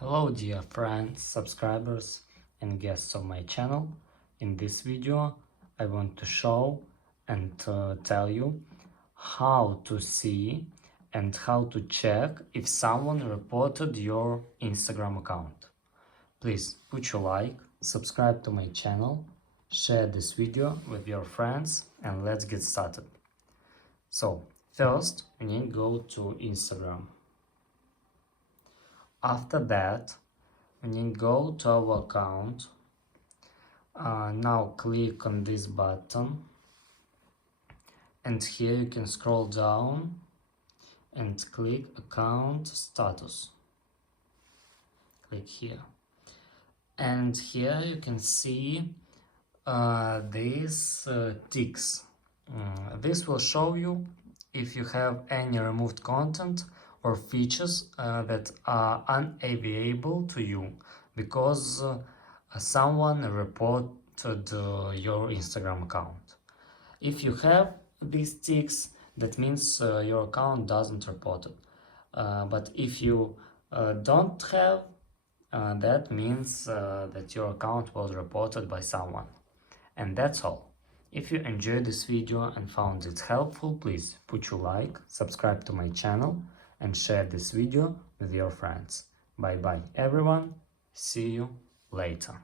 Hello dear friends, subscribers and guests of my channel. In this video I want to show and tell you how to see and how to check if someone reported your Instagram account. Please put your like, subscribe to my channel, share this video with your friends and let's get started. So first we need to go to Instagram. After that, we need to go to our account. Now click on this button and here you can scroll down and click account status. Click here. And here you can see these ticks. This will show you if you have any removed content or features that are unavailable to you because someone reported your Instagram account. If you have these ticks, that means your account doesn't report it. But if you don't have, that means that your account was reported by someone. And that's all. If you enjoyed this video and found it helpful, please put your like, subscribe to my channel and share this video with your friends. Bye bye everyone, see you later.